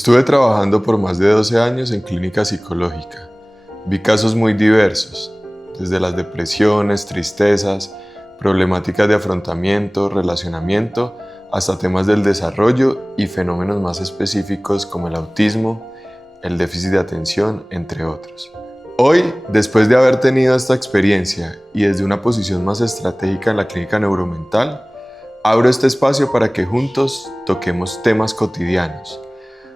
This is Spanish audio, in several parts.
Estuve trabajando por más de 12 años en clínica psicológica. Vi casos muy diversos, desde las depresiones, tristezas, problemáticas de afrontamiento, relacionamiento, hasta temas del desarrollo y fenómenos más específicos como el autismo, el déficit de atención, entre otros. Hoy, después de haber tenido esta experiencia y desde una posición más estratégica en la clínica neuromental, abro este espacio para que juntos toquemos temas cotidianos.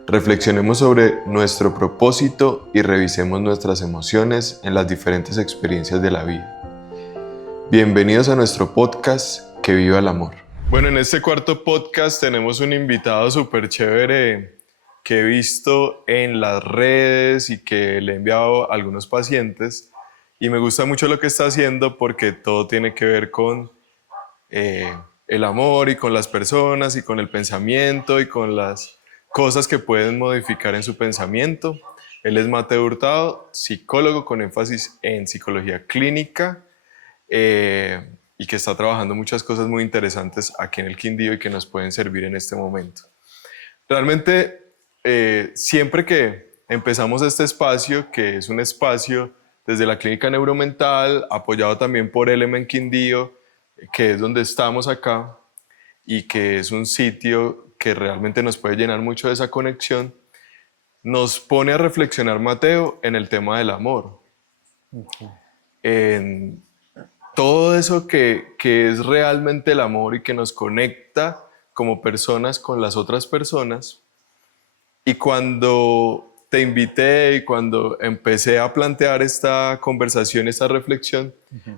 Reflexionemos sobre nuestro propósito y revisemos nuestras emociones en las diferentes experiencias de la vida. Bienvenidos a nuestro podcast Que Viva el Amor. Bueno, en este cuarto podcast tenemos un invitado súper chévere que he visto en las redes y que le he enviado a algunos pacientes, y me gusta mucho lo que está haciendo porque todo tiene que ver con el amor y con las personas y con el pensamiento y con las cosas que pueden modificar en su pensamiento. Él es Mateo Hurtado, psicólogo con énfasis en psicología clínica y que está trabajando muchas cosas muy interesantes aquí en el Quindío y que nos pueden servir en este momento. Realmente, siempre que empezamos este espacio, que es un espacio desde la clínica neuromental, apoyado también por Element Quindío, que es donde estamos acá y que es un sitio que realmente nos puede llenar mucho de esa conexión, nos pone a reflexionar Mateo en el tema del amor. En todo eso que es realmente el amor y que nos conecta como personas con las otras personas. Y cuando te invité y cuando empecé a plantear esta conversación, esta reflexión,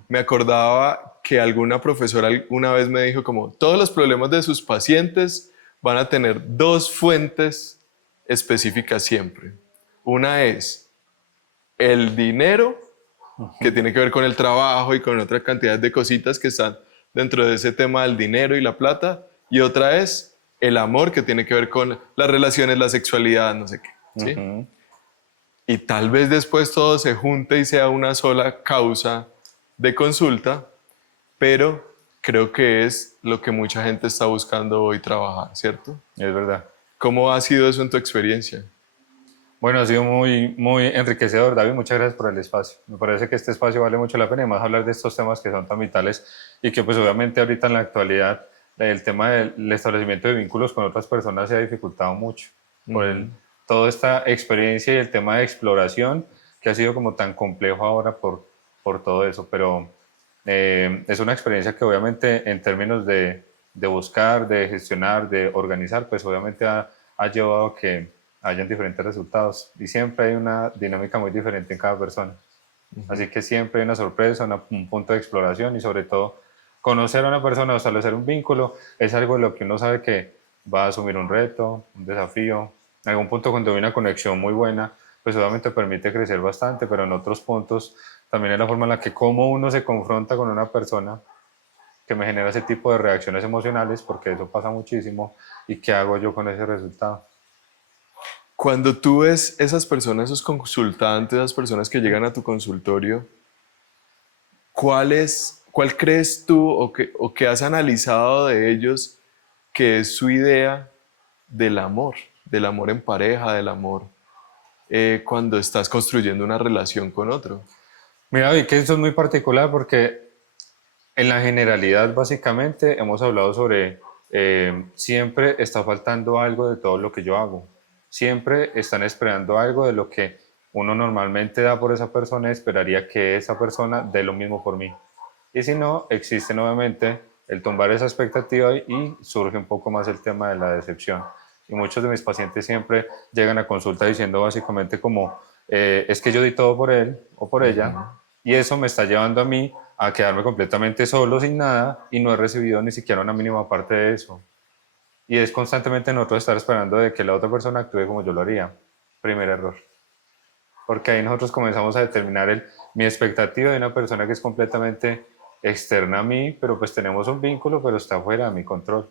me acordaba que alguna profesora alguna vez me dijo como todos los problemas de sus pacientes van a tener dos fuentes específicas siempre. Una es el dinero, que tiene que ver con el trabajo y con otra cantidad de cositas que están dentro de ese tema del dinero y la plata, y otra es el amor, que tiene que ver con las relaciones, la sexualidad, no sé qué, ¿sí? Y tal vez después todo se junte y sea una sola causa de consulta, pero creo que es lo que mucha gente está buscando hoy trabajar, ¿cierto? Es verdad. ¿Cómo ha sido eso en tu experiencia? Bueno, ha sido muy enriquecedor, David. Muchas gracias por el espacio. Me parece que este espacio vale mucho la pena, y más hablar de estos temas que son tan vitales y que pues obviamente ahorita en la actualidad el tema del establecimiento de vínculos con otras personas se ha dificultado mucho por toda esta experiencia y el tema de exploración que ha sido como tan complejo ahora por todo eso. Pero es una experiencia que obviamente en términos de buscar, de gestionar, de organizar, pues obviamente ha llevado a que hayan diferentes resultados y siempre hay una dinámica muy diferente en cada persona. Así que siempre hay una sorpresa, un punto de exploración y sobre todo conocer a una persona o establecer un vínculo es algo de lo que uno sabe que va a asumir un reto, un desafío. En algún punto cuando hay una conexión muy buena, pues obviamente permite crecer bastante, pero en otros puntos también es la forma en la que como uno se confronta con una persona que me genera ese tipo de reacciones emocionales, porque eso pasa muchísimo, y qué hago yo con ese resultado. Cuando tú ves esas personas, esos consultantes, esas personas que llegan a tu consultorio, ¿cuál crees tú o qué has analizado de ellos que es su idea del amor en pareja, del amor cuando estás construyendo una relación con otro? Mira, vi que eso es muy particular porque en la generalidad básicamente hemos hablado sobre siempre está faltando algo de todo lo que yo hago. Siempre están esperando algo de lo que uno normalmente da por esa persona y esperaría que esa persona dé lo mismo por mí. Y si no, existe nuevamente el tumbar esa expectativa y surge un poco más el tema de la decepción. Y muchos de mis pacientes siempre llegan a consulta diciendo básicamente como, es que yo di todo por él o por ella, y eso me está llevando a mí a quedarme completamente solo, sin nada, y no he recibido ni siquiera una mínima parte de eso. Y es constantemente nosotros estar esperando de que la otra persona actúe como yo lo haría. Primer error. Porque ahí nosotros comenzamos a determinar mi expectativa de una persona que es completamente externa a mí, pero pues tenemos un vínculo, pero está fuera de mi control.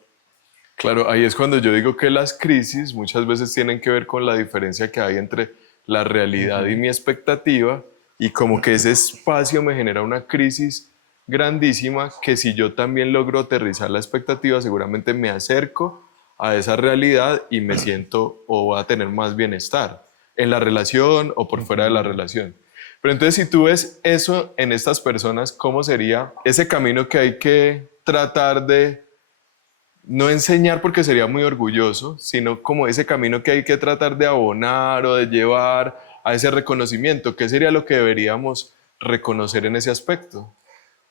Claro, ahí es cuando yo digo que las crisis muchas veces tienen que ver con la diferencia que hay entre la realidad y mi expectativa, y como que ese espacio me genera una crisis grandísima que si yo también logro aterrizar la expectativa, seguramente me acerco a esa realidad y me siento o voy a tener más bienestar en la relación o por fuera de la relación. Pero entonces si tú ves eso en estas personas, ¿cómo sería ese camino que hay que tratar de no enseñar porque sería muy orgulloso, sino como ese camino que hay que tratar de abonar o de llevar a ese reconocimiento? ¿Qué sería lo que deberíamos reconocer en ese aspecto?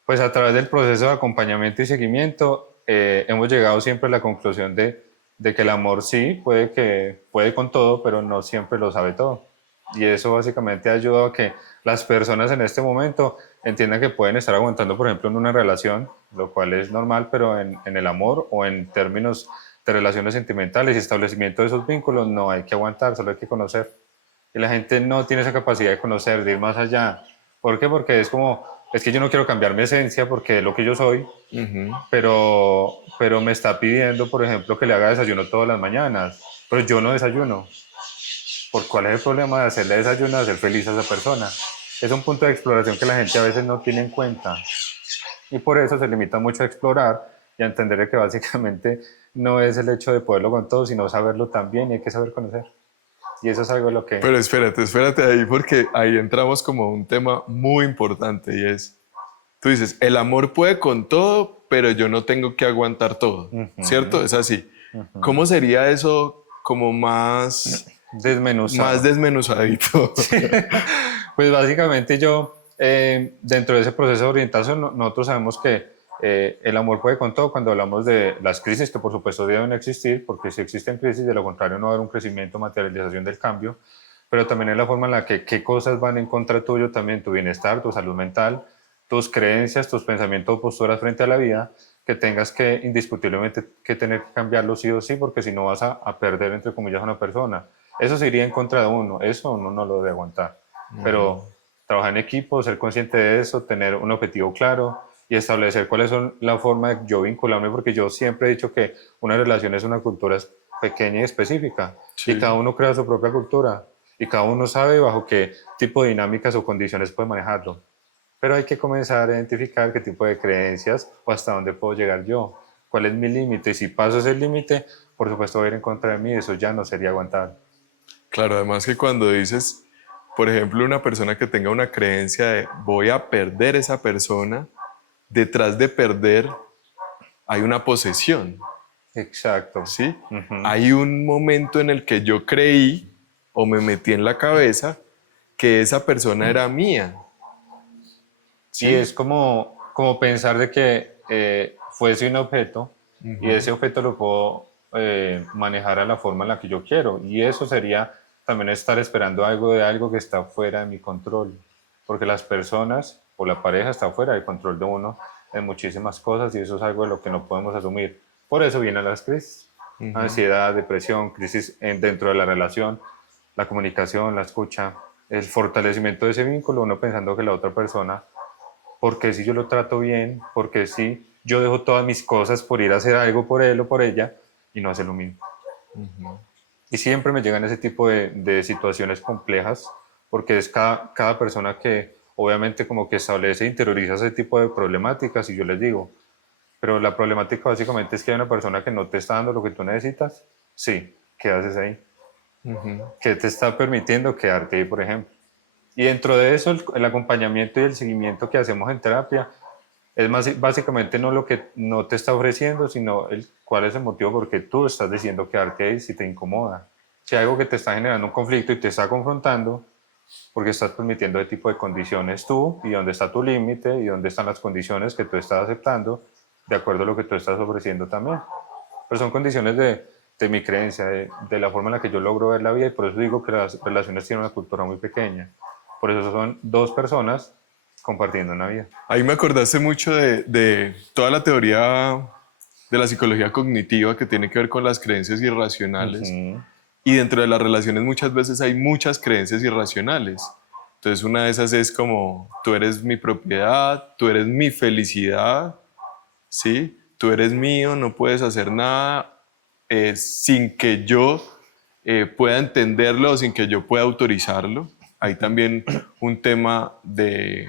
Pues a través del proceso de acompañamiento y seguimiento hemos llegado siempre a la conclusión de que el amor sí puede con todo, pero no siempre lo sabe todo. Y eso básicamente ha ayudado a que las personas en este momento entiendan que pueden estar aguantando, por ejemplo, en una relación, lo cual es normal, pero en el amor o en términos de relaciones sentimentales y establecimiento de esos vínculos no hay que aguantar, solo hay que conocer. Y la gente no tiene esa capacidad de conocer, de ir más allá. ¿Por qué? Porque es como, es que yo no quiero cambiar mi esencia porque es lo que yo soy, pero me está pidiendo, por ejemplo, que le haga desayuno todas las mañanas, pero yo no desayuno. ¿Por cuál es el problema de hacerle desayuno, de hacer feliz a esa persona? Es un punto de exploración que la gente a veces no tiene en cuenta. Y por eso se limita mucho a explorar y a entender que básicamente no es el hecho de poderlo con todo, sino saberlo también y hay que saber conocer. Y eso es algo de lo que... Pero espérate ahí porque ahí entramos como a un tema muy importante y es, tú dices, el amor puede con todo, pero yo no tengo que aguantar todo, ¿cierto? Es así. ¿Cómo sería eso como más Desmenuzado. desmenuzadito? Pues básicamente yo, dentro de ese proceso de orientación, nosotros sabemos que el amor puede con todo cuando hablamos de las crisis, que por supuesto deben existir, porque si existen crisis, de lo contrario no va a haber un crecimiento, materialización del cambio, pero también es la forma en la que qué cosas van en contra tuyo también, tu bienestar, tu salud mental, tus creencias, tus pensamientos o posturas frente a la vida, que tengas que indiscutiblemente que tener que cambiarlo sí o sí, porque si no vas a perder, entre comillas, a una persona. Eso se iría en contra de uno, eso uno no lo debe aguantar. Pero trabajar en equipo, ser consciente de eso, tener un objetivo claro y establecer cuáles son la forma de yo vincularme, porque yo siempre he dicho que una relación es una cultura pequeña y específica, y cada uno crea su propia cultura, y cada uno sabe bajo qué tipo de dinámicas o condiciones puede manejarlo. Pero hay que comenzar a identificar qué tipo de creencias o hasta dónde puedo llegar yo, cuál es mi límite, y si paso ese límite, por supuesto voy a ir en contra de mí, eso ya no sería aguantable. Claro, además que cuando dices, por ejemplo, una persona que tenga una creencia de voy a perder esa persona, detrás de perder hay una posesión, Exacto. ¿sí? Hay un momento en el que yo creí o me metí en la cabeza que esa persona era mía, Y ¿sí? es como pensar de que fuese un objeto y ese objeto lo puedo manejar a la forma en la que yo quiero. Y eso sería también estar esperando algo de algo que está fuera de mi control. Porque las personas o la pareja está fuera del control de uno en muchísimas cosas y eso es algo de lo que no podemos asumir. Por eso vienen las crisis. Ansiedad, depresión, crisis dentro de la relación, la comunicación, la escucha, el fortalecimiento de ese vínculo, uno pensando que la otra persona porque si yo lo trato bien, porque si yo dejo todas mis cosas por ir a hacer algo por él o por ella y no hace lo mismo. Y siempre me llegan ese tipo de situaciones complejas porque es cada persona que obviamente como que establece e interioriza ese tipo de problemáticas y yo les digo, pero la problemática básicamente es que hay una persona que no te está dando lo que tú necesitas. Sí, ¿qué haces ahí? ¿Qué te está permitiendo quedarte ahí, por ejemplo? Y dentro de eso, el acompañamiento y el seguimiento que hacemos en terapia es más, básicamente no lo que no te está ofreciendo, sino cuál es el motivo por qué tú estás decidiendo quedarte ahí si te incomoda. Si hay algo que te está generando un conflicto y te está confrontando, porque estás permitiendo ese tipo de condiciones tú y dónde está tu límite y dónde están las condiciones que tú estás aceptando de acuerdo a lo que tú estás ofreciendo también. Pero son condiciones de mi creencia, de la forma en la que yo logro ver la vida y por eso digo que las relaciones tienen una cultura muy pequeña. Por eso son dos personas compartiendo una vida. Ahí me acordaste mucho de toda la teoría de la psicología cognitiva que tiene que ver con las creencias irracionales. Y dentro de las relaciones muchas veces hay muchas creencias irracionales. Entonces una de esas es como, tú eres mi propiedad, tú eres mi felicidad, ¿sí? Tú eres mío, no puedes hacer nada sin que yo pueda entenderlo o sin que yo pueda autorizarlo. Hay también un tema de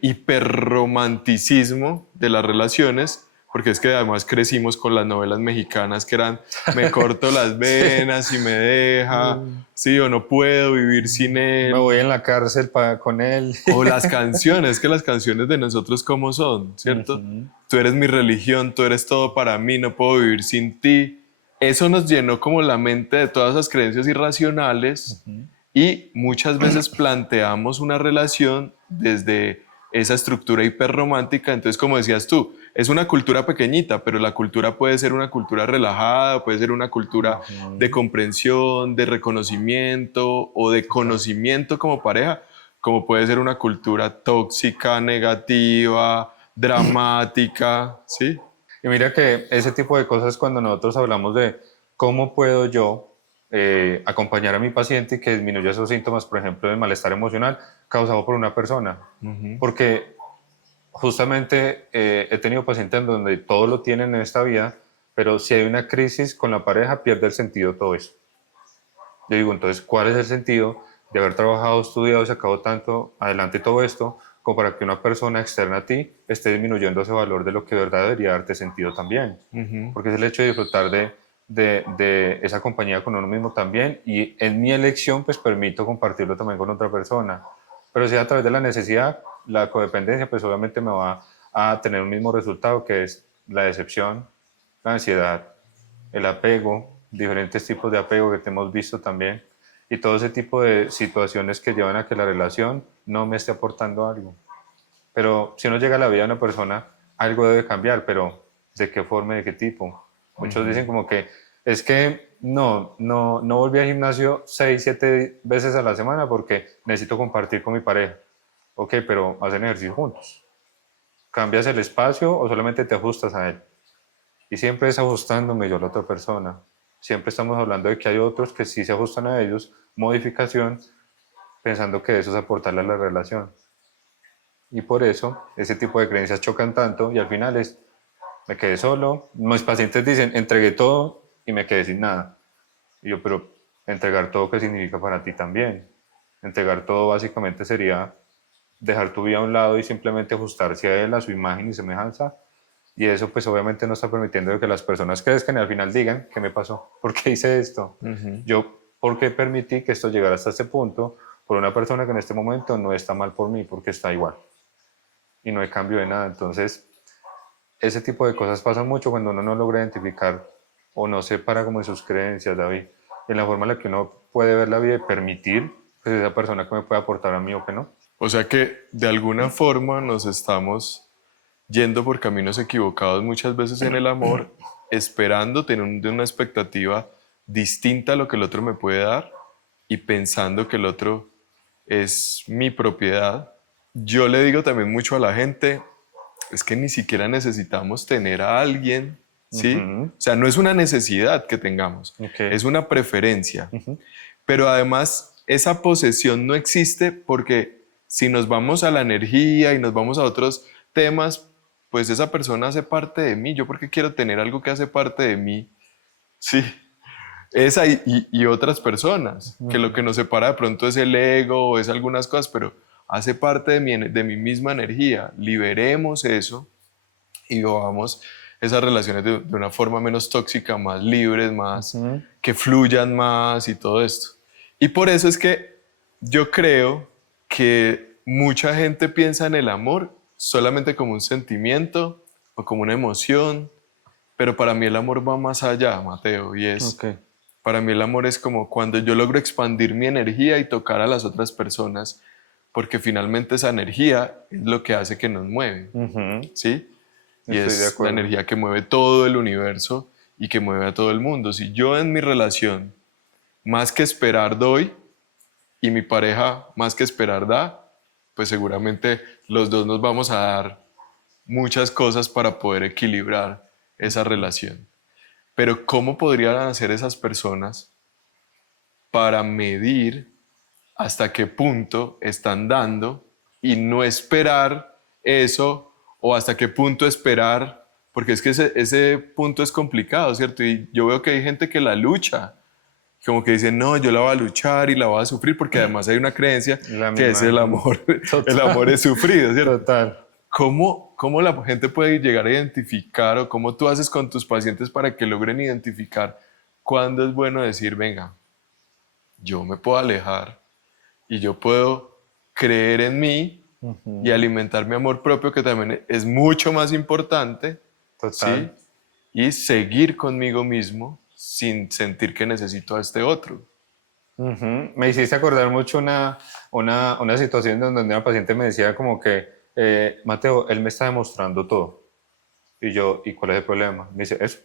hiperromanticismo de las relaciones, porque es que además crecimos con las novelas mexicanas que eran me corto las venas y me deja, sí, o no puedo vivir sin Me él. voy en la cárcel con él. O las canciones, que las canciones de nosotros cómo son, ¿cierto? Ujú. Tú eres mi religión, tú eres todo para mí, no puedo vivir sin ti. Eso nos llenó como la mente de todas esas creencias irracionales y muchas veces planteamos una relación desde esa estructura hiperromántica. Entonces, como decías tú, es una cultura pequeñita, pero la cultura puede ser una cultura relajada, puede ser una cultura de comprensión, de reconocimiento o de conocimiento como pareja, como puede ser una cultura tóxica, negativa, dramática, ¿sí? Y mira que ese tipo de cosas cuando nosotros hablamos de cómo puedo yo acompañar a mi paciente y que disminuya esos síntomas, por ejemplo, del malestar emocional causado por una persona. Porque justamente he tenido pacientes en donde todo lo tienen en esta vida, pero si hay una crisis con la pareja, pierde el sentido todo eso. Yo digo, entonces, ¿cuál es el sentido de haber trabajado, estudiado y sacado tanto adelante todo esto como para que una persona externa a ti esté disminuyendo ese valor de lo que de verdad debería darte sentido también? Porque es el hecho de disfrutar de esa compañía con uno mismo también y en mi elección pues permito compartirlo también con otra persona. Pero si a través de la necesidad, la codependencia pues obviamente me va a tener un mismo resultado que es la decepción, la ansiedad, el apego, diferentes tipos de apego que te hemos visto también, y todo ese tipo de situaciones que llevan a que la relación no me esté aportando algo. Pero si uno llega a la vida de una persona, algo debe cambiar, pero ¿de qué forma, de qué tipo? Muchos dicen como que es que no volví al gimnasio 6, 7 veces a la semana porque necesito compartir con mi pareja. Ok, pero hacen ejercicio juntos. ¿Cambias el espacio o solamente te ajustas a él? Y siempre es ajustándome yo a la otra persona. Siempre estamos hablando de que hay otros que sí se ajustan a ellos, modificación, pensando que eso es aportarle a la relación. Y por eso ese tipo de creencias chocan tanto y al final es, me quedé solo. Mis pacientes dicen, entregué todo y me quedé sin nada. Y yo, pero entregar todo, ¿qué significa para ti también? Entregar todo básicamente sería dejar tu vida a un lado y simplemente ajustarse a él, a su imagen y semejanza. Y eso pues obviamente no está permitiendo que las personas crezcan y al final digan, ¿qué me pasó? ¿Por qué hice esto? Yo, ¿por qué permití que esto llegara hasta este punto por una persona que en este momento no está mal por mí porque está igual? Y no hay cambio de nada. Entonces, ese tipo de cosas pasan mucho cuando uno no logra identificar o no se para como en sus creencias, David. Y en la forma en la que uno puede ver la vida y permitir pues, esa persona que me puede aportar a mí o que no. O sea que de alguna forma nos estamos yendo por caminos equivocados muchas veces en el amor, esperando tener una expectativa distinta a lo que el otro me puede dar y pensando que el otro es mi propiedad. Yo le digo también mucho a la gente, es que ni siquiera necesitamos tener a alguien, ¿sí? O sea, no es una necesidad que tengamos, Okay. es una preferencia. Pero además, esa posesión no existe porque si nos vamos a la energía y nos vamos a otros temas, pues esa persona hace parte de mí. ¿Yo porque quiero tener algo que hace parte de mí? Sí, esa y otras personas, que lo que nos separa de pronto es el ego o es algunas cosas, pero hace parte de mi misma energía. Liberemos eso y vivamos esas relaciones de una forma menos tóxica, más libres, más que fluyan más y todo esto. Y por eso es que yo creo que mucha gente piensa en el amor solamente como un sentimiento o como una emoción, pero para mí el amor va más allá, Mateo, y es, Okay. para mí el amor es como cuando yo logro expandir mi energía y tocar a las otras personas, porque finalmente esa energía es lo que hace que nos mueve, ¿sí? Y Estoy de es la acuerdo. energía que mueve todo el universo y que mueve a todo el mundo. Si yo en mi relación, más que esperar, doy, y mi pareja, más que esperar, da, pues seguramente los dos nos vamos a dar muchas cosas para poder equilibrar esa relación. Pero ¿cómo podrían hacer esas personas para medir hasta qué punto están dando y no esperar eso o hasta qué punto esperar? Porque es que ese punto es complicado, ¿cierto? Y yo veo que hay gente que la lucha, como que dice, no, yo la voy a luchar y la voy a sufrir, porque además hay una creencia La que es misma. el amor, el Total. amor es sufrido, ¿cierto? Total. ¿Cómo cómo la gente puede llegar a identificar o cómo tú haces con tus pacientes para que logren identificar cuándo es bueno decir, venga, yo me puedo alejar y yo puedo creer en mí y Ujú. alimentar mi amor propio, que también es mucho más importante, ¿sí? Total. Y seguir conmigo mismo sin sentir que necesito a este otro. Ujú. Me hiciste acordar mucho una situación donde una paciente me decía como que, Mateo, él me está demostrando todo. Y yo, ¿y cuál es el problema? Me dice, eso,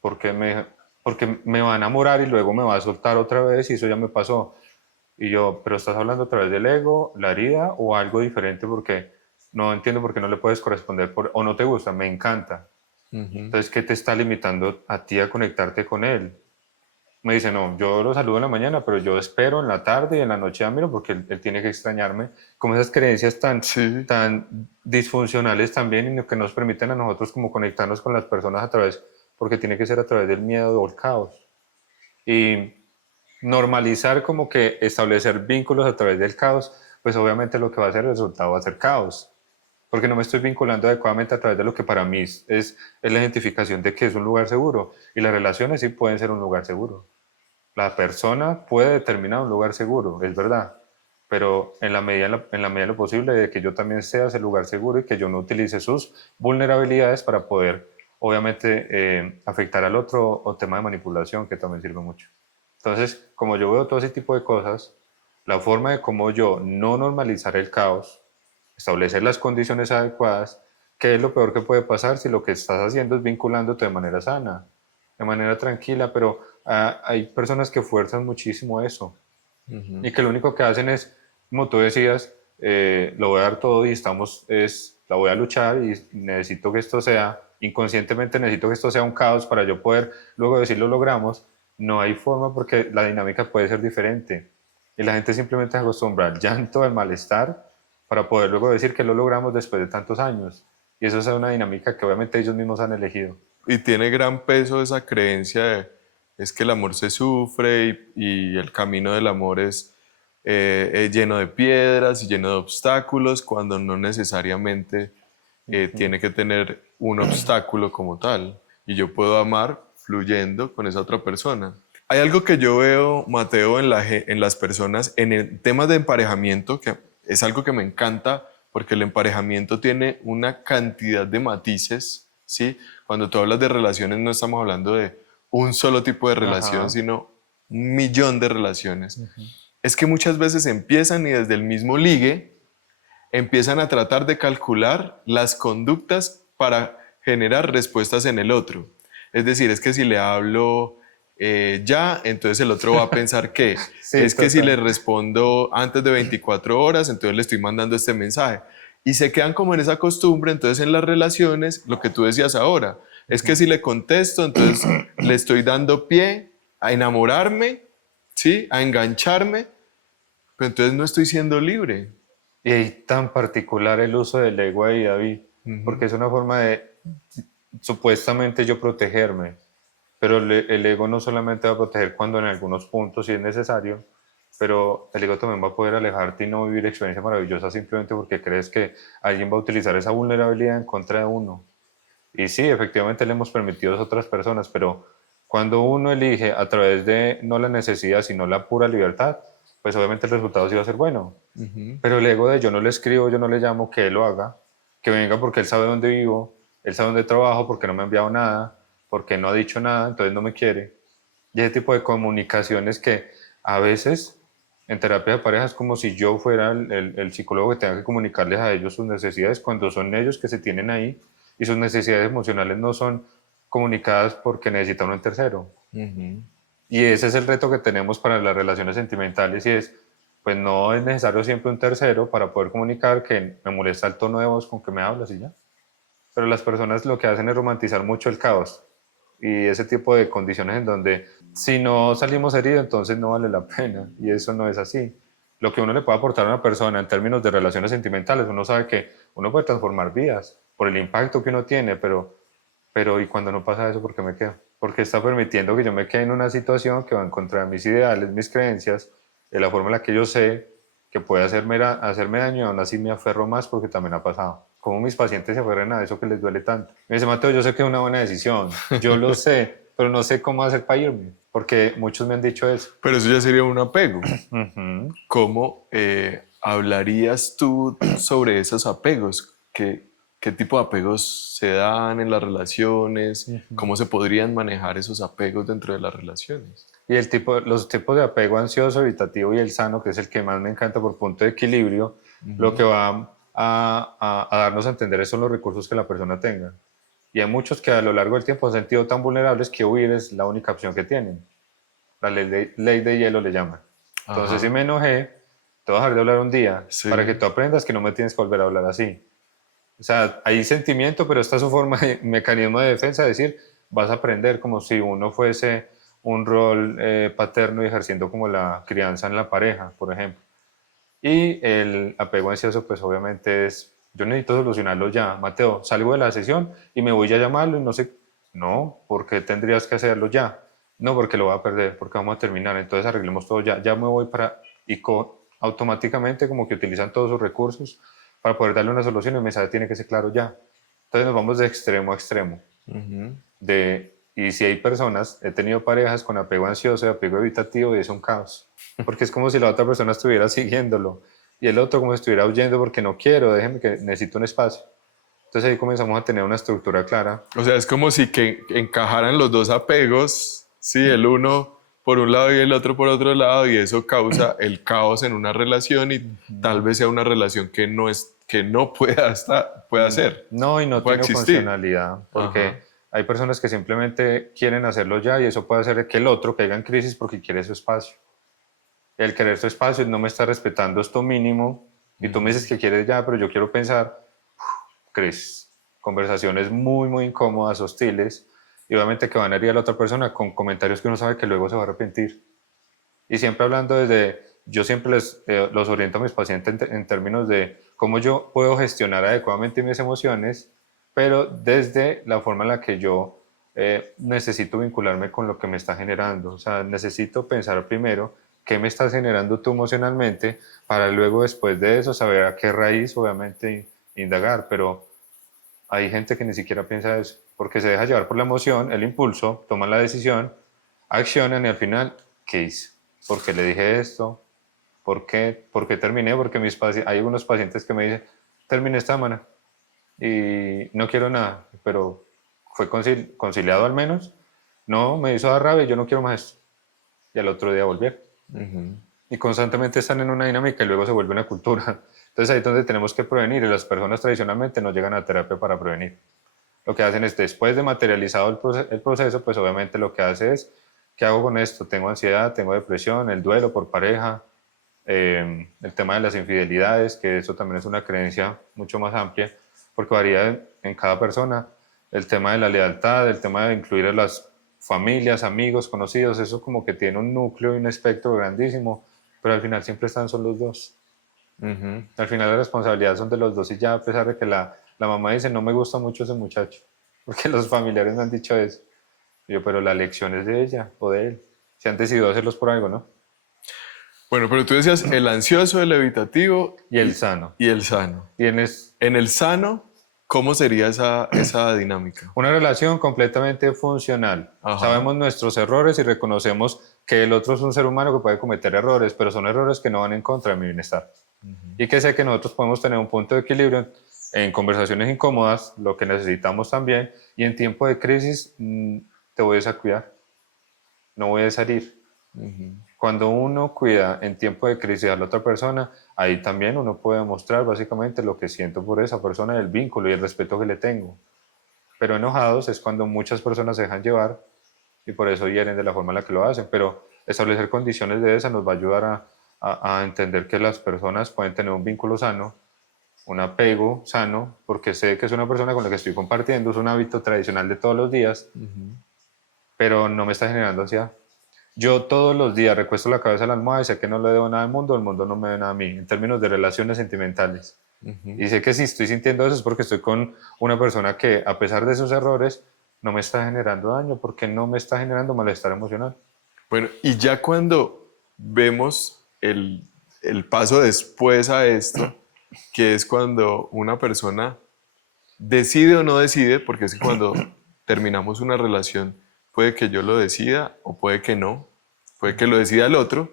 porque porque me va a enamorar y luego me va a soltar otra vez y eso ya me pasó. Y yo, pero estás hablando a través del ego, la herida o algo diferente porque no entiendo por qué no le puedes corresponder o no te gusta, me encanta. Ujú. Entonces, ¿qué te está limitando a ti a conectarte con él? Me dice, no, yo lo saludo en la mañana, pero yo espero en la tarde y en la noche a miro porque él tiene que extrañarme. Como esas creencias Sí. tan disfuncionales también y que nos permiten a nosotros como conectarnos con las personas a través, porque tiene que ser a través del miedo o el caos. Y normalizar como que establecer vínculos a través del caos, pues obviamente lo que va a ser el resultado va a ser caos, porque no me estoy vinculando adecuadamente a través de lo que para mí es la identificación de que es un lugar seguro. Y las relaciones sí pueden ser un lugar seguro. La persona puede determinar un lugar seguro, es verdad, pero en la medida de lo posible de que yo también sea ese lugar seguro y que yo no utilice sus vulnerabilidades para poder, obviamente, afectar al otro o tema de manipulación que también sirve mucho. Entonces, como yo veo todo ese tipo de cosas, la forma de cómo yo no normalizar el caos, establecer las condiciones adecuadas, ¿qué es lo peor que puede pasar si lo que estás haciendo es vinculándote de manera sana, de manera tranquila? Pero hay personas que fuerzan muchísimo eso Ujú. y que lo único que hacen es, como tú decías, lo voy a dar todo y la voy a luchar y necesito que esto sea, inconscientemente necesito que esto sea un caos para yo poder luego decir lo logramos. No hay forma porque la dinámica puede ser diferente y la gente simplemente se acostumbra al llanto, al malestar para poder luego decir que lo logramos después de tantos años. Y eso es una dinámica que obviamente ellos mismos han elegido. Y tiene gran peso esa creencia de, es que el amor se sufre y el camino del amor es lleno de piedras y lleno de obstáculos, cuando no necesariamente tiene que tener un obstáculo como tal. Y yo puedo amar fluyendo con esa otra persona. Hay algo que yo veo, Mateo, en las personas, en el tema de emparejamiento, que es algo que me encanta, porque el emparejamiento tiene una cantidad de matices, ¿sí? Cuando tú hablas de relaciones, no estamos hablando de un solo tipo de relación, Ajá. sino un millón de relaciones. Es que muchas veces empiezan y desde el mismo ligue empiezan a tratar de calcular las conductas para generar respuestas en el otro. Es decir, es que si le hablo ya, entonces el otro va a pensar que Sí, es que si le total. respondo antes de 24 horas, entonces le estoy mandando este mensaje. Y se quedan como en esa costumbre, entonces en las relaciones, lo que tú decías ahora, es que si le contesto, entonces le estoy dando pie a enamorarme, ¿sí? A engancharme, pero entonces no estoy siendo libre. Y es tan particular el uso del ego ahí, David, Ujú. porque es una forma de supuestamente yo protegerme, pero el ego no solamente va a proteger cuando en algunos puntos sí es necesario, pero el ego también va a poder alejarte y no vivir experiencias maravillosas simplemente porque crees que alguien va a utilizar esa vulnerabilidad en contra de uno. Y sí, efectivamente le hemos permitido a otras personas, pero cuando uno elige a través de no la necesidad, sino la pura libertad, pues obviamente el resultado sí va a ser bueno. Ujú. Pero el ego de yo no le escribo, yo no le llamo, que él lo haga, que venga porque él sabe dónde vivo, él sabe dónde trabajo, porque no me ha enviado nada, porque no ha dicho nada, entonces no me quiere. Y ese tipo de comunicaciones que a veces en terapia de pareja es como si yo fuera el psicólogo que tenga que comunicarles a ellos sus necesidades cuando son ellos que se tienen ahí y sus necesidades emocionales no son comunicadas porque necesitan un tercero. Ujú. Y ese es el reto que tenemos para las relaciones sentimentales y es, pues no es necesario siempre un tercero para poder comunicar que me molesta el tono de voz con que me hablas y ya. Pero las personas lo que hacen es romantizar mucho el caos y ese tipo de condiciones en donde si no salimos heridos entonces no vale la pena y eso no es así. Lo que uno le puede aportar a una persona en términos de relaciones sentimentales, uno sabe que uno puede transformar vidas por el impacto que uno tiene, pero ¿y cuando no pasa eso, por qué me quedo? Porque está permitiendo que yo me quede en una situación que va en contra de mis ideales, mis creencias, de la forma en la que yo sé que puede hacerme daño y aún así me aferro más porque también ha pasado. cómo mis pacientes se aferran a eso que les duele tanto. Me dice, Mateo, yo sé que es una buena decisión, yo lo sé, pero no sé cómo hacer para irme, porque muchos me han dicho eso. Pero eso ya sería un apego. Ujú. ¿Cómo hablarías tú sobre esos apegos? ¿Qué tipo de apegos se dan en las relaciones? ¿Cómo se podrían manejar esos apegos dentro de las relaciones? Y los tipos de apego ansioso, evitativo y el sano, que es el que más me encanta por punto de equilibrio, lo que va a darnos a entender son los recursos que la persona tenga. Y hay muchos que a lo largo del tiempo han sentido tan vulnerables que huir es la única opción que tienen. La ley de hielo le llaman. Entonces, si Ajá, me enojé, te voy a dejar de hablar un día para que sí. tú aprendas que no me tienes que volver a hablar así. O sea, hay sentimiento, pero esta es su forma de mecanismo de defensa, es decir, vas a aprender como si uno fuese un rol paterno y ejerciendo como la crianza en la pareja, por ejemplo. Y el apego ansioso, pues obviamente es, yo necesito solucionarlo ya. Mateo, salgo de la sesión y me voy a llamarlo y no sé, no, ¿por qué tendrías que hacerlo ya? No, porque lo voy a perder, porque vamos a terminar, entonces arreglemos todo ya. Ya me voy para, automáticamente como que utilizan todos sus recursos para poder darle una solución y el mensaje tiene que ser claro ya. Entonces nos vamos de extremo a extremo. Ujú. Y si hay personas, he tenido parejas con apego ansioso y apego evitativo y es un caos, porque es como si la otra persona estuviera siguiéndolo y el otro como si estuviera huyendo porque no quiero, déjenme que necesito un espacio. Entonces ahí comenzamos a tener una estructura clara. O sea, es como si que encajaran los dos apegos, sí, el uno por un lado y el otro por otro lado, y eso causa el caos en una relación y tal vez sea una relación que no es, que no pueda estar, pueda ser, No, y no no pueda tiene existir. funcionalidad, Ajá. porque hay personas que simplemente quieren hacerlo ya y eso puede hacer que el otro caiga en crisis porque quiere su espacio. El querer su espacio no me está respetando esto mínimo y tú me dices que quieres ya, pero yo quiero pensar, crisis. Conversaciones muy, muy incómodas, hostiles y obviamente que van a herir a la otra persona con comentarios que uno sabe que luego se va a arrepentir. Y siempre hablando desde, yo siempre los oriento a mis pacientes en términos de cómo yo puedo gestionar adecuadamente mis emociones, pero desde la forma en la que yo necesito vincularme con lo que me está generando. O sea, necesito pensar primero qué me estás generando tú emocionalmente para luego después de eso saber a qué raíz obviamente indagar. Pero hay gente que ni siquiera piensa eso, porque se deja llevar por la emoción, el impulso, toman la decisión, accionan y al final, ¿qué hice? ¿Por qué le dije esto? ¿Por qué terminé? Porque hay algunos pacientes que me dicen, terminé esta semana y no quiero nada, pero fue conciliado al menos. No, me hizo dar rabia y yo no quiero más esto. Y al otro día volver. Ujú. Y constantemente están en una dinámica y luego se vuelve una cultura. Entonces ahí es donde tenemos que prevenir y las personas tradicionalmente no llegan a terapia para prevenir. Lo que hacen es, después de materializado el proceso, pues obviamente lo que hace es, ¿qué hago con esto? Tengo ansiedad, tengo depresión, el duelo por pareja, el tema de las infidelidades, que eso también es una creencia mucho más amplia, porque varía en cada persona, el tema de la lealtad, el tema de incluir a las familias, amigos, conocidos, eso como que tiene un núcleo y un espectro grandísimo, pero al final siempre están son los dos. Ujú. Al final las responsabilidades son de los dos y ya a pesar de que la mamá dice no me gusta mucho ese muchacho, porque los familiares me han dicho eso. Y yo, pero la elección es de ella o de él. Se han decidido hacerlos por algo, ¿no? Bueno, pero tú decías el ansioso, el evitativo Y el sano. y el sano. Tienes En el sano, ¿cómo sería esa dinámica? una relación completamente funcional. Ajá. Sabemos nuestros errores y reconocemos que el otro es un ser humano que puede cometer errores, pero son errores que no van en contra de mi bienestar. Y que sé que nosotros podemos tener un punto de equilibrio en conversaciones incómodas, lo que necesitamos también, y en tiempo de crisis te voy a cuidar, no voy a salir. Cuando uno cuida en tiempo de crisis a la otra persona, ahí también uno puede mostrar básicamente lo que siento por esa persona, el vínculo y el respeto que le tengo. Pero enojados es cuando muchas personas se dejan llevar y por eso hieren de la forma en la que lo hacen. Pero establecer condiciones de esa nos va a ayudar a entender que las personas pueden tener un vínculo sano, un apego sano, porque sé que es una persona con la que estoy compartiendo, es un hábito tradicional de todos los días, pero no me está generando ansiedad. Yo todos los días recuesto la cabeza a la almohada y sé que no le debo nada al mundo no me debe nada a mí, en términos de relaciones sentimentales. Y sé que si estoy sintiendo eso es porque estoy con una persona que, a pesar de sus errores, no me está generando daño, porque no me está generando malestar emocional. Bueno, y ya cuando vemos el paso después a esto, que es cuando una persona decide o no decide, porque es que cuando terminamos una relación puede que yo lo decida o puede que no, puede que lo decida el otro,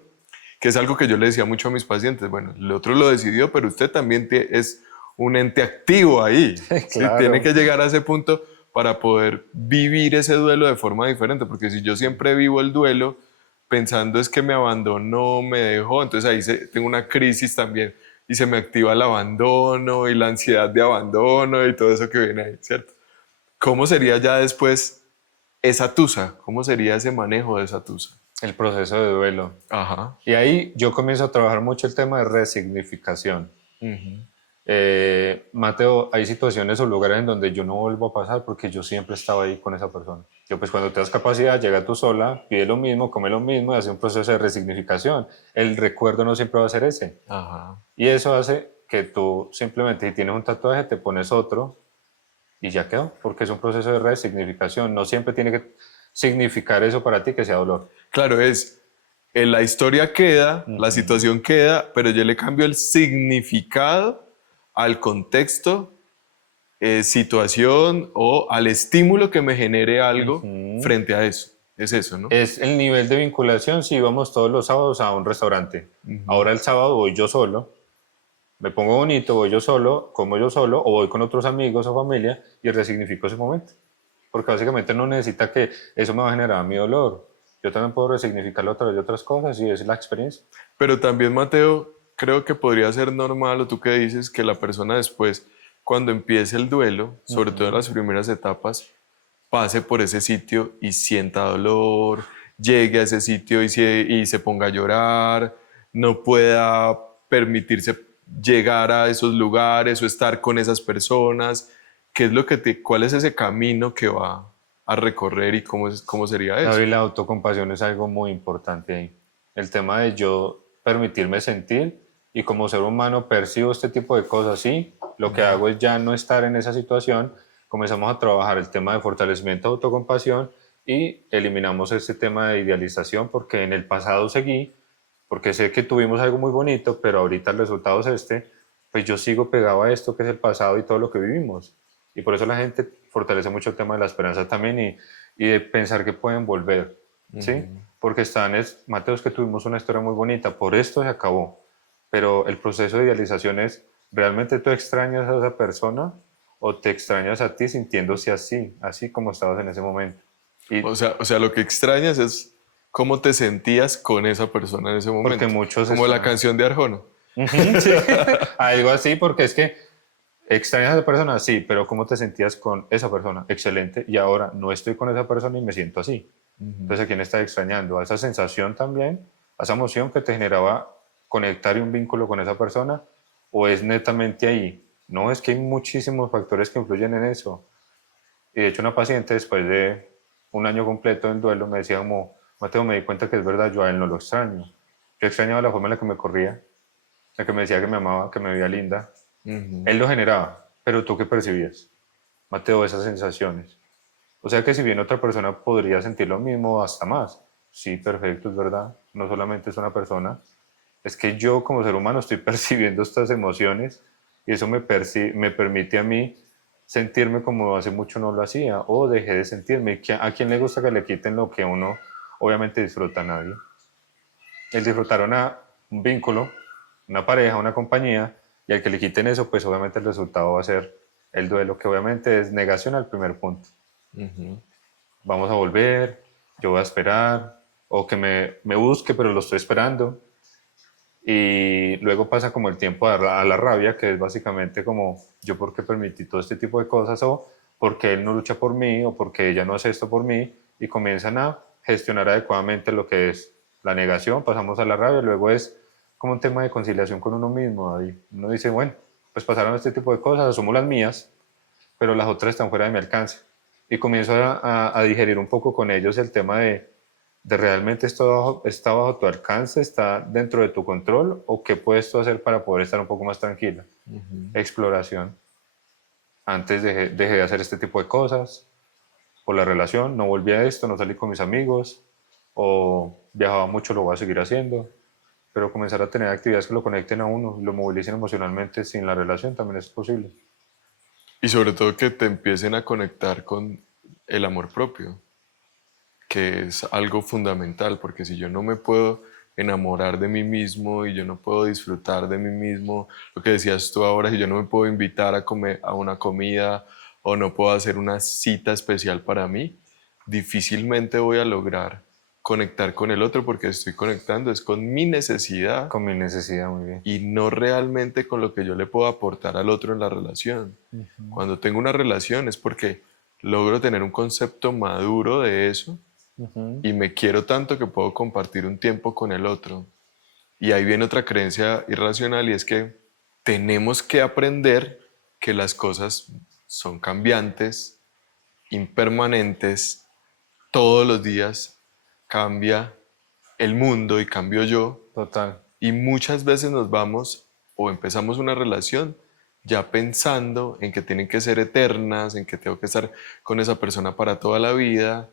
que es algo que yo le decía mucho a mis pacientes. Bueno, el otro lo decidió, pero usted también es un ente activo ahí. ¿Sí? Tiene Claro. que llegar a ese punto para poder vivir ese duelo de forma diferente, porque si yo siempre vivo el duelo pensando es que me abandonó, me dejó, entonces ahí tengo una crisis también y se me activa el abandono y la ansiedad de abandono y todo eso que viene ahí, ¿cierto? ¿Cómo sería ya después esa tusa? ¿Cómo sería ese manejo de esa tusa? El proceso de duelo. Ajá. Y ahí yo comienzo a trabajar mucho el tema de resignificación. Ujú. Mateo, hay situaciones o lugares en donde yo no vuelvo a pasar porque yo siempre estaba ahí con esa persona. Yo pues cuando te das capacidad, llega tú sola, pide lo mismo, come lo mismo y hace un proceso de resignificación. El recuerdo no siempre va a ser ese. Ajá. Y eso hace que tú simplemente, si tienes un tatuaje, te pones otro y ya quedó, porque es un proceso de resignificación. No siempre tiene que significar eso para ti que sea dolor. Claro, la historia queda, la situación queda, pero yo le cambio el significado al contexto, situación o al estímulo que me genere algo frente a eso. Es eso, ¿no? Es el nivel de vinculación si vamos todos los sábados a un restaurante. Ahora el sábado voy yo solo, me pongo bonito, voy yo solo, como yo solo, o voy con otros amigos o familia y resignifico ese momento. Porque básicamente no necesita que eso me va a generar mi dolor. Yo también puedo resignificarlo a través de otras cosas y es la experiencia. Pero también, Mateo, creo que podría ser normal, o tú que dices, que la persona después, cuando empiece el duelo, sobre todo en las primeras etapas, pase por ese sitio y sienta dolor, llegue a ese sitio y se ponga a llorar, no pueda permitirse llegar a esos lugares o estar con esas personas. ¿Qué es lo que cuál es ese camino que va a recorrer y cómo sería eso? David, la autocompasión es algo muy importante ahí. El tema de yo permitirme sentir y como ser humano percibo este tipo de cosas, sí, lo que hago es ya no estar en esa situación, comenzamos a trabajar el tema de fortalecimiento de autocompasión y eliminamos este tema de idealización porque en el pasado seguí, porque sé que tuvimos algo muy bonito, pero ahorita el resultado es este, pues yo sigo pegado a esto que es el pasado y todo lo que vivimos. Y por eso la gente fortalece mucho el tema de la esperanza también y de pensar que pueden volver, ¿sí? Porque Mateo, es que tuvimos una historia muy bonita, por esto se acabó, pero el proceso de idealización es, ¿realmente tú extrañas a esa persona o te extrañas a ti sintiéndose así como estabas en ese momento? Y O sea, lo que extrañas es cómo te sentías con esa persona en ese porque momento. muchos Como la están... canción de Arjona. Ujú, sí, algo así, porque es que extrañas a esa persona, sí, pero ¿cómo te sentías con esa persona? Excelente, y ahora no estoy con esa persona y me siento así. Entonces, ¿a quién estás extrañando? ¿A esa sensación también? ¿A esa emoción que te generaba conectar y un vínculo con esa persona? ¿O es netamente ahí? No, es que hay muchísimos factores que influyen en eso. Y de hecho, una paciente después de un año completo en duelo me decía como, Mateo, me di cuenta que es verdad, yo a él no lo extraño. Yo extrañaba la forma en la que me corría, la que me decía que me amaba, que me veía linda. Él lo generaba, pero tú qué percibías, Mateo, esas sensaciones. O sea que si bien otra persona podría sentir lo mismo, hasta más. Sí, perfecto, es verdad. No solamente es una persona. Es que yo como ser humano estoy percibiendo estas emociones y eso me permite a mí sentirme como hace mucho no lo hacía o dejé de sentirme. ¿A quién le gusta que le quiten lo que uno obviamente disfruta? A nadie. El disfrutar un vínculo, una pareja, una compañía, y al que le quiten eso, pues obviamente el resultado va a ser el duelo, que obviamente es negación al primer punto. Vamos a volver, yo voy a esperar, o que me busque, pero lo estoy esperando. Y luego pasa como el tiempo a la rabia, que es básicamente como yo por qué permití todo este tipo de cosas, o porque él no lucha por mí, o porque ella no hace esto por mí, y comienzan a gestionar adecuadamente lo que es la negación, pasamos a la rabia, luego es como un tema de conciliación con uno mismo, David. Uno dice, bueno, pues pasaron este tipo de cosas, asumo las mías, pero las otras están fuera de mi alcance. Y comienzo a digerir un poco con ellos el tema de realmente está bajo tu alcance, está dentro de tu control, o qué puedes tú hacer para poder estar un poco más tranquila. Exploración. Antes dejé de hacer este tipo de cosas, por la relación, no volví a esto, no salí con mis amigos, o viajaba mucho, lo voy a seguir haciendo, pero comenzar a tener actividades que lo conecten a uno, lo movilicen emocionalmente sin la relación también es posible. Y sobre todo que te empiecen a conectar con el amor propio, que es algo fundamental, porque si yo no me puedo enamorar de mí mismo y yo no puedo disfrutar de mí mismo, lo que decías tú ahora, si yo no me puedo invitar a comer a una comida o no puedo hacer una cita especial para mí, difícilmente voy a lograr conectar con el otro porque estoy conectando es con mi necesidad Con mi necesidad, muy bien. y no realmente con lo que yo le puedo aportar al otro en la relación. Cuando tengo una relación es porque logro tener un concepto maduro de eso Ujú. y me quiero tanto que puedo compartir un tiempo con el otro. Y ahí viene otra creencia irracional y es que tenemos que aprender que las cosas son cambiantes, impermanentes, todos los días cambia el mundo y cambio yo. Total. Y muchas veces nos vamos o empezamos una relación ya pensando en que tienen que ser eternas, en que tengo que estar con esa persona para toda la vida.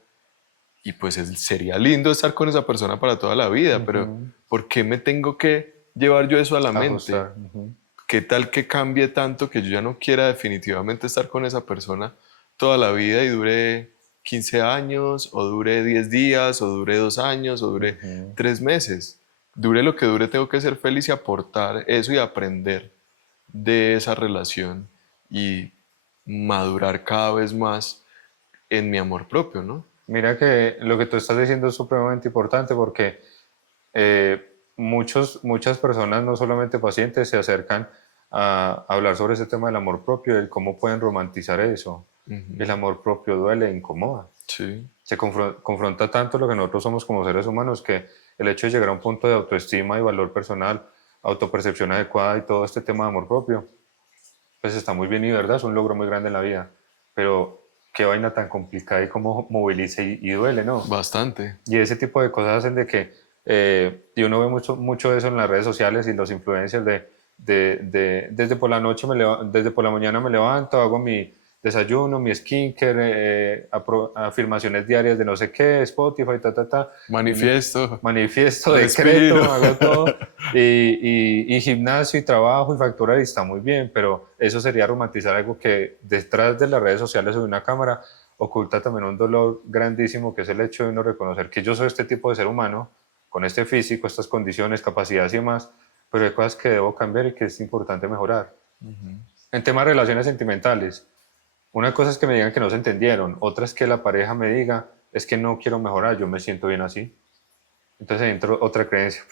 Y pues sería lindo estar con esa persona para toda la vida, pero Ujú. ¿por qué me tengo que llevar yo eso a la mente? Ajustar. Ujú. ¿Qué tal que cambie tanto que yo ya no quiera definitivamente estar con esa persona toda la vida y dure 15 años, o dure 10 días, o dure 2 años, o dure Ujú. 3 meses? Dure lo que dure, tengo que ser feliz y aportar eso y aprender de esa relación y madurar cada vez más en mi amor propio, ¿no? Mira que lo que tú estás diciendo es supremamente importante porque muchas personas, no solamente pacientes, se acercan a hablar sobre ese tema del amor propio, el cómo pueden romantizar eso. Ujú. El amor propio duele, incomoda. Sí, Se confronta tanto lo que nosotros somos como seres humanos que el hecho de llegar a un punto de autoestima y valor personal, autopercepción adecuada y todo este tema de amor propio, pues está muy bien y verdad, es un logro muy grande en la vida. Pero qué vaina tan complicada y cómo moviliza y duele, ¿no? bastante. Y ese tipo de cosas hacen de que, y uno ve mucho eso en las redes sociales y los influencers desde por la noche, desde por la mañana me levanto, hago mi desayuno, mi skincare, afirmaciones diarias de no sé qué, Spotify, Manifiesto, manifiesto, respiro. decreto, hago todo, y gimnasio y trabajo y factura y está muy bien, pero eso sería romantizar algo que detrás de las redes sociales o de una cámara oculta también un dolor grandísimo que es el hecho de uno reconocer que yo soy este tipo de ser humano, con este físico, estas condiciones, capacidades y demás, pero hay cosas que debo cambiar y que es importante mejorar. En temas de relaciones sentimentales, una cosa es que me digan que no se entendieron, otra es que la pareja me diga, es que no quiero mejorar, yo me siento bien así. Entonces entra otra creencia,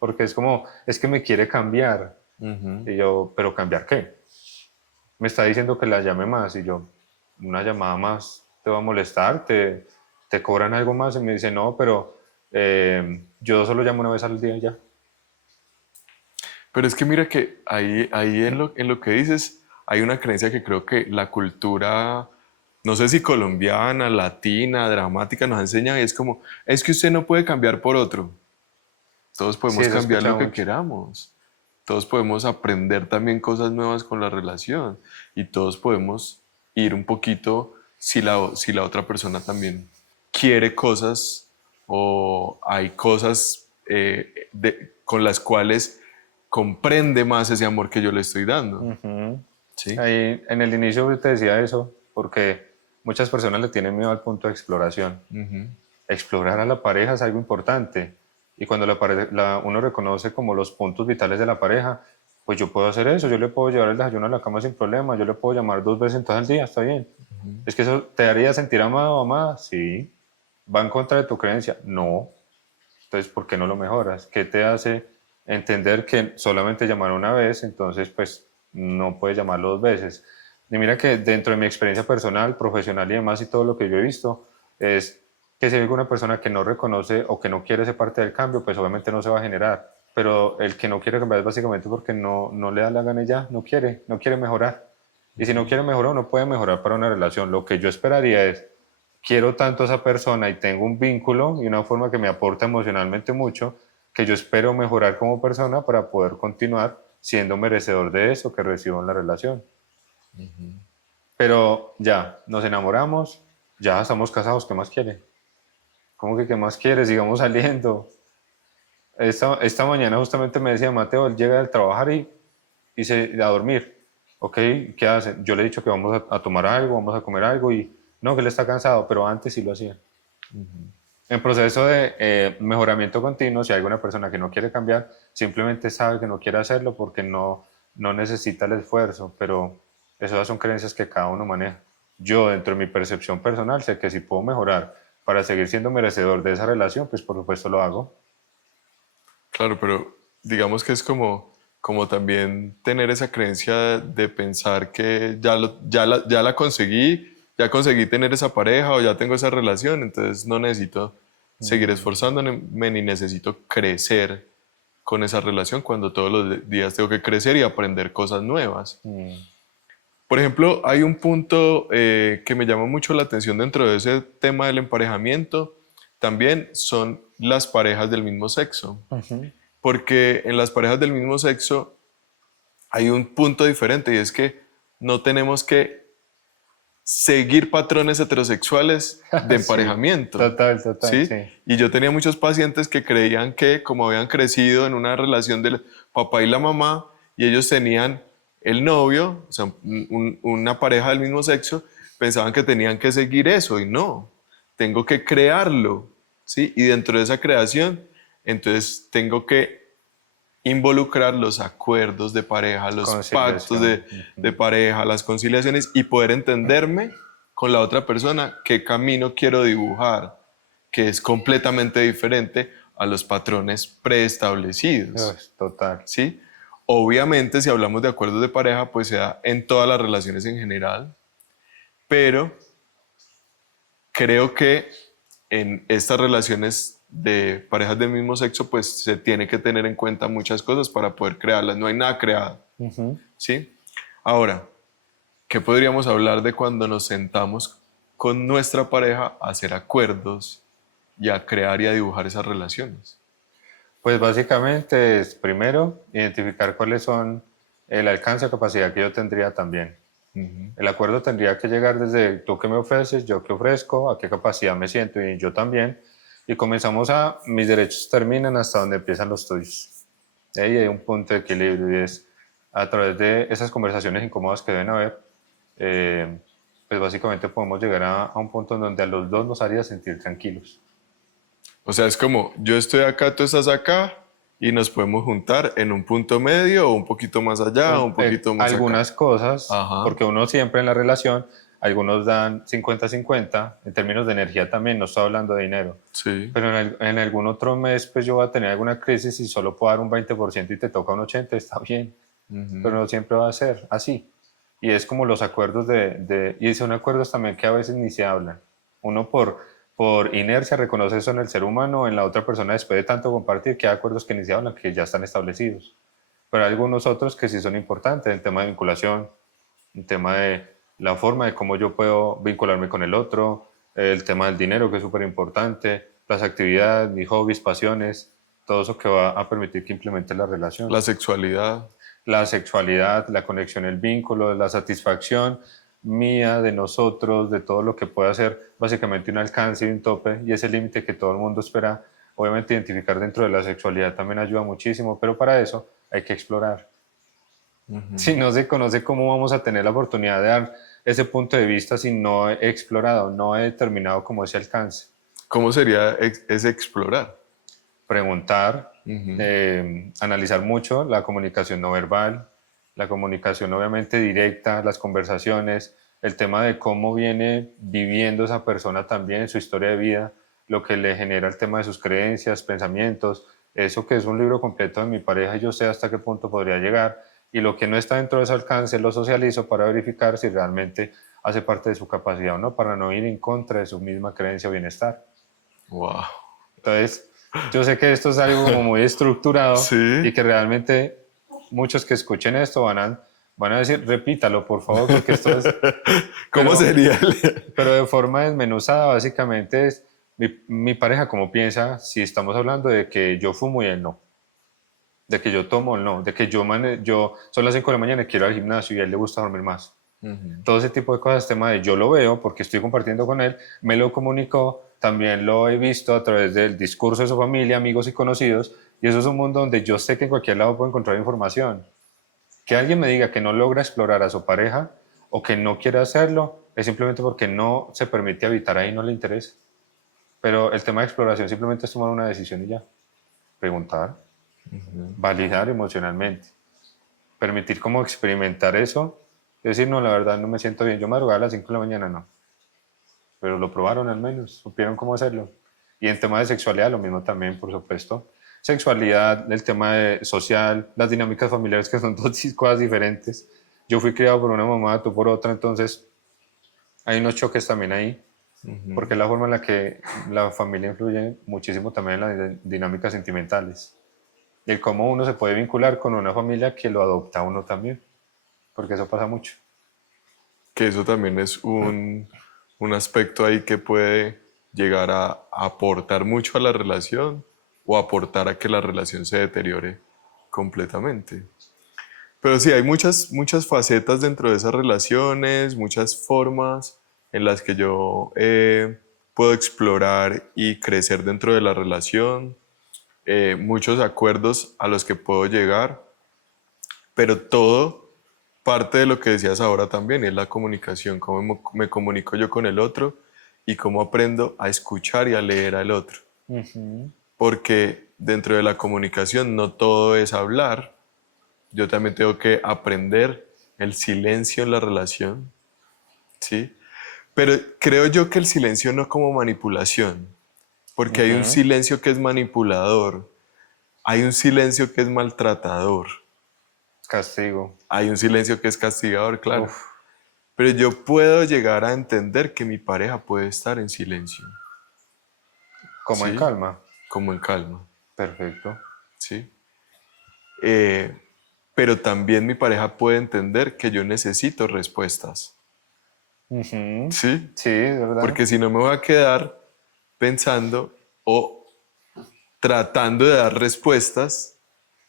porque es como, es que me quiere cambiar. Ujú. Y yo, ¿pero cambiar qué? Me está diciendo que la llame más y yo, una llamada más te va a molestar, te cobran algo más y me dice, no, pero yo solo llamo una vez al día y ya. Pero es que mira que ahí en lo que dices hay una creencia que creo que la cultura, no sé si colombiana, latina, dramática nos ha enseñado y es como, es que usted no puede cambiar por otro. Todos Sí, podemos eso he cambiar lo escuchado que mucho. queramos. Todos podemos aprender también cosas nuevas con la relación y todos podemos ir un poquito si la otra persona también quiere cosas o hay cosas con las cuales comprende más ese amor que yo le estoy dando. Ujú. ¿Sí? Ahí en el inicio te decía eso, porque muchas personas le tienen miedo al punto de exploración. Ujú. Explorar a la pareja es algo importante. Y cuando uno reconoce como los puntos vitales de la pareja, pues yo puedo hacer eso, yo le puedo llevar el desayuno a la cama sin problema, yo le puedo llamar 2 veces en todo el día, está bien. ¿Es que eso te haría sentir amado o amada? Sí. ¿Va en contra de tu creencia? No. Entonces, ¿por qué no lo mejoras? ¿Qué te hace entender que solamente llamar una vez, entonces pues no puedes llamarlo 2 veces? Y mira que dentro de mi experiencia personal, profesional y demás y todo lo que yo he visto, es que si hay alguna persona que no reconoce o que no quiere ser parte del cambio, pues obviamente no se va a generar. Pero el que no quiere cambiar es básicamente porque no le da la gana y ya, no quiere mejorar. Y si no quiere mejorar, no puede mejorar para una relación. Lo que yo esperaría es quiero tanto a esa persona y tengo un vínculo y una forma que me aporta emocionalmente mucho, que yo espero mejorar como persona para poder continuar siendo merecedor de eso que recibo en la relación. Pero ya, nos enamoramos, ya estamos casados, ¿qué más quiere? ¿Cómo que qué más quiere? Sigamos saliendo. Esta mañana justamente me decía Mateo, él llega del trabajar y a dormir. Ok, ¿qué hace? Yo le he dicho que vamos a tomar algo, vamos a comer algo y no, que él está cansado, pero antes sí lo hacía. En proceso de mejoramiento continuo, si hay alguna persona que no quiere cambiar, simplemente sabe que no quiere hacerlo porque no necesita el esfuerzo, pero esas son creencias que cada uno maneja. Yo, dentro de mi percepción personal, sé que si puedo mejorar para seguir siendo merecedor de esa relación, pues por supuesto lo hago. Claro, pero digamos que es como también tener esa creencia de pensar que ya la conseguí, ya conseguí tener esa pareja o ya tengo esa relación, entonces no necesito seguir esforzándome ni necesito crecer con esa relación cuando todos los días tengo que crecer y aprender cosas nuevas. Por ejemplo, hay un punto que me llama mucho la atención dentro de ese tema del emparejamiento, también son las parejas del mismo sexo, porque en las parejas del mismo sexo hay un punto diferente y es que no tenemos que seguir patrones heterosexuales de Sí, emparejamiento. total, ¿Sí? sí. Y yo tenía muchos pacientes que creían que como habían crecido en una relación del papá y la mamá y ellos tenían el novio, o sea, una pareja del mismo sexo, pensaban que tenían que seguir eso y no, tengo que crearlo, ¿sí? Y dentro de esa creación, entonces tengo que involucrar los acuerdos de pareja, los pactos Conciliación. de pareja, las conciliaciones y poder entenderme con la otra persona qué camino quiero dibujar, que es completamente diferente a los patrones preestablecidos, Total. ¿sí? Obviamente, si hablamos de acuerdos de pareja, pues se da en todas las relaciones en general, pero creo que en estas relaciones de parejas del mismo sexo, pues se tiene que tener en cuenta muchas cosas para poder crearlas. No hay nada creado, ¿sí? Ahora, ¿qué podríamos hablar de cuando nos sentamos con nuestra pareja a hacer acuerdos y a crear y a dibujar esas relaciones? Pues básicamente es primero identificar cuáles son el alcance o capacidad que yo tendría también. El acuerdo tendría que llegar desde tú qué me ofreces, yo qué ofrezco, a qué capacidad me siento y yo también. Y comenzamos a, mis derechos terminan hasta donde empiezan los tuyos. Y ahí hay un punto de equilibrio y es a través de esas conversaciones incómodas que deben haber, pues básicamente podemos llegar a un punto en donde a los dos nos haría sentir tranquilos. O sea, es como yo estoy acá, tú estás acá y nos podemos juntar en un punto medio o un poquito más allá o un poquito más Algunas acá. cosas, Ajá. porque uno siempre en la relación, algunos dan 50-50, en términos de energía también, no estoy hablando de dinero, Sí. pero en algún otro mes pues yo voy a tener alguna crisis y solo puedo dar un 20% y te toca un 80%, está bien, pero no siempre va a ser así. Y es como los acuerdos y son acuerdos también que a veces ni se hablan. Uno por inercia reconoce eso en el ser humano, en la otra persona después de tanto compartir, que hay acuerdos que ni se hablan, que ya están establecidos. Pero hay algunos otros que sí son importantes, el tema de vinculación, el tema de la forma de cómo yo puedo vincularme con el otro, el tema del dinero, que es súper importante, las actividades, mis hobbies, pasiones, todo eso que va a permitir que implemente la relación. La sexualidad. La sexualidad, la conexión, el vínculo, la satisfacción mía, de nosotros, de todo lo que pueda ser básicamente un alcance y un tope y ese límite que todo el mundo espera. Obviamente identificar dentro de la sexualidad también ayuda muchísimo, pero para eso hay que explorar. Si no se conoce, ¿cómo vamos a tener la oportunidad de dar ese punto de vista si no he explorado, no he determinado cómo ese alcance? ¿Cómo sería ese explorar? Preguntar, analizar mucho la comunicación no verbal, la comunicación obviamente directa, las conversaciones, el tema de cómo viene viviendo esa persona también, su historia de vida, lo que le genera el tema de sus creencias, pensamientos, eso que es un libro completo de mi pareja y yo sé hasta qué punto podría llegar y lo que no está dentro de ese alcance lo socializo para verificar si realmente hace parte de su capacidad o no, para no ir en contra de su misma creencia o bienestar. Wow. Entonces, yo sé que esto es algo como muy estructurado Sí. y que realmente muchos que escuchen esto van a decir, repítalo, por favor, porque esto es... ¿Cómo pero, sería? Pero de forma desmenuzada, básicamente es mi pareja cómo piensa si estamos hablando de que yo fumo y él no, de que yo tomo o no, de que yo son las 5 de la mañana y quiero ir al gimnasio y a él le gusta dormir más. Todo ese tipo de cosas, tema de yo lo veo porque estoy compartiendo con él, me lo comunicó, también lo he visto a través del discurso de su familia, amigos y conocidos, y eso es un mundo donde yo sé que en cualquier lado puedo encontrar información. Que alguien me diga que no logra explorar a su pareja o que no quiere hacerlo es simplemente porque no se permite habitar ahí, no le interesa. Pero el tema de exploración simplemente es tomar una decisión y ya. Preguntar, validar emocionalmente, permitir como experimentar eso, decir, no, la verdad no me siento bien, yo madrugaba a las 5 de la mañana, no, pero lo probaron al menos, supieron cómo hacerlo. Y en tema de sexualidad, lo mismo también, por supuesto. Sexualidad, el tema social, las dinámicas familiares que son dos cosas diferentes. Yo fui criado por una mamá, tú por otra, entonces hay unos choques también ahí, porque es la forma en la que la familia influye muchísimo también en las dinámicas sentimentales. Y el cómo uno se puede vincular con una familia que lo adopta a uno también, porque eso pasa mucho. Que eso también es un aspecto ahí que puede llegar a aportar mucho a la relación o aportar a que la relación se deteriore completamente. Pero sí, hay muchas facetas dentro de esas relaciones, muchas formas en las que yo puedo explorar y crecer dentro de la relación, muchos acuerdos a los que puedo llegar, pero todo parte de lo que decías ahora también, es la comunicación, cómo me comunico yo con el otro y cómo aprendo a escuchar y a leer al otro. Porque dentro de la comunicación no todo es hablar, yo también tengo que aprender el silencio en la relación, ¿sí? Pero creo yo que el silencio no como manipulación, porque hay un silencio que es manipulador, hay un silencio que es maltratador, Castigo. hay un silencio que es castigador, claro. Uf, Pero yo puedo llegar a entender que mi pareja puede estar en silencio, como en ¿sí? calma. Como en calma, Perfecto. ¿sí? Eh, pero también mi pareja puede entender que yo necesito respuestas, Ujú. ¿sí? Sí, es verdad. Porque si no me voy a quedar pensando o tratando de dar respuestas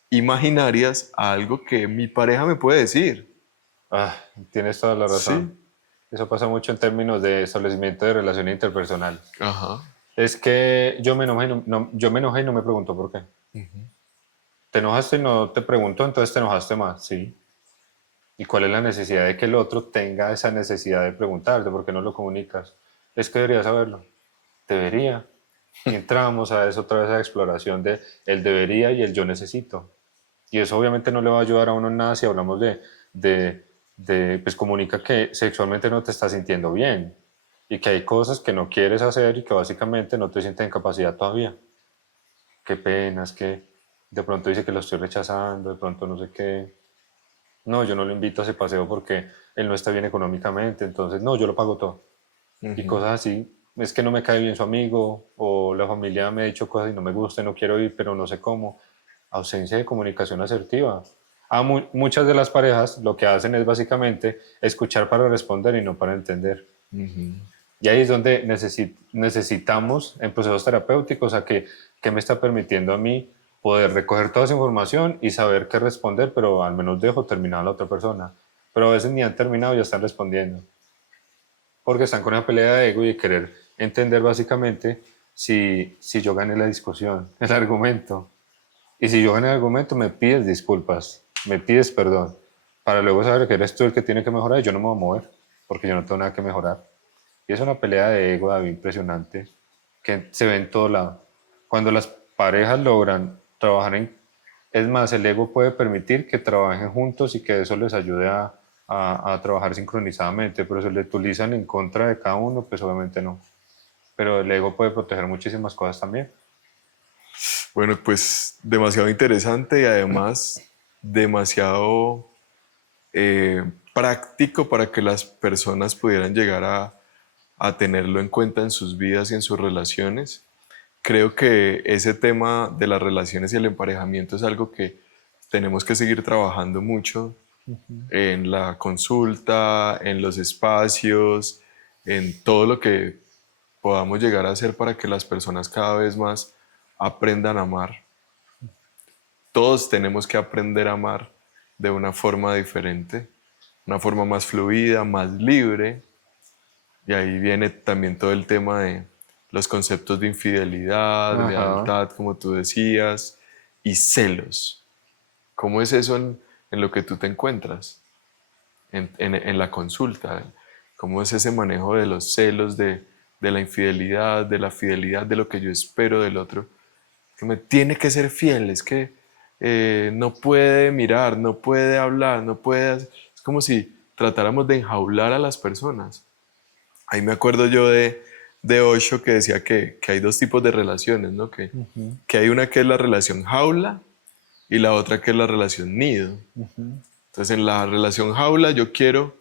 imaginarias a algo que mi pareja me puede decir, Ah, tienes toda la razón. ¿sí? Eso pasa mucho en términos de establecimiento de relación interpersonal. Ajá. Es que yo me enojé, yo me enojé y no me pregunto por qué. Te enojaste y no te pregunto, entonces te enojaste más, sí. ¿Y cuál es la necesidad de que el otro tenga esa necesidad de preguntarte? ¿Por qué no lo comunicas? Es que debería saberlo. Debería. Y entramos a eso otra vez a la exploración de el debería y el yo necesito. Y eso obviamente no le va a ayudar a uno en nada si hablamos pues comunica que sexualmente no te estás sintiendo bien y que hay cosas que no quieres hacer y que básicamente no te sientes en capacidad todavía. Qué pena, es que de pronto dice que lo estoy rechazando, de pronto no sé qué. No, yo no lo invito a ese paseo porque él no está bien económicamente, entonces no, yo lo pago todo. Y cosas así. Es que no me cae bien su amigo o la familia me ha dicho cosas y no me gusta, no quiero ir, pero no sé cómo. Ausencia de comunicación asertiva. Muchas de las parejas lo que hacen es básicamente escuchar para responder y no para entender. Y ahí es donde necesitamos en procesos terapéuticos a que me está permitiendo a mí poder recoger toda esa información y saber qué responder, pero al menos dejo terminar a la otra persona. Pero a veces ni han terminado y ya están respondiendo. Porque están con una pelea de ego y de querer entender básicamente si yo gané la discusión, el argumento. Y si yo gané el argumento, me pides disculpas, me pides perdón, para luego saber que eres tú el que tiene que mejorar y yo no me voy a mover, porque yo no tengo nada que mejorar. Y es una pelea de ego, David, impresionante, que se ve en todo lado. Cuando las parejas logran trabajar en... Es más, el ego puede permitir que trabajen juntos y que eso les ayude a trabajar sincronizadamente, pero si lo utilizan en contra de cada uno, pues obviamente no. Pero el ego puede proteger muchísimas cosas también. Bueno, pues demasiado interesante y además demasiado práctico para que las personas pudieran llegar a tenerlo en cuenta en sus vidas y en sus relaciones. Creo que ese tema de las relaciones y el emparejamiento es algo que tenemos que seguir trabajando mucho en la consulta, en los espacios, en todo lo que podamos llegar a hacer para que las personas cada vez más aprendan a amar. Todos tenemos que aprender a amar de una forma diferente, una forma más fluida, más libre. Y ahí viene también todo el tema de los conceptos de infidelidad, Ajá. lealtad, como tú decías, y celos. ¿Cómo es eso en lo que tú te encuentras en la consulta. ¿Cómo es ese manejo de los celos, de la infidelidad, de la fidelidad, de lo que yo espero del otro? Que me tiene que ser fiel, es que no puede mirar, no puede hablar, no puede... Es como si tratáramos de enjaular a las personas. Ahí me acuerdo yo de Osho que decía que hay dos tipos de relaciones, ¿no? Que hay una que es la relación jaula y la otra que es la relación nido. Entonces en la relación jaula yo quiero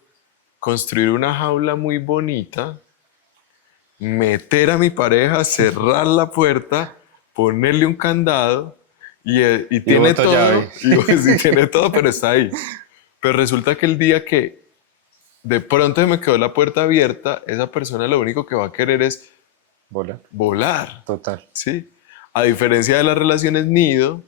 construir una jaula muy bonita, meter a mi pareja, cerrar la puerta, ponerle un candado y Y tiene boto todo, llave. y pues, sí, tiene todo, pero está ahí. Pero resulta que el día que de pronto se me quedó la puerta abierta, esa persona lo único que va a querer es Bola. volar, Total. ¿sí? A diferencia de las relaciones nido,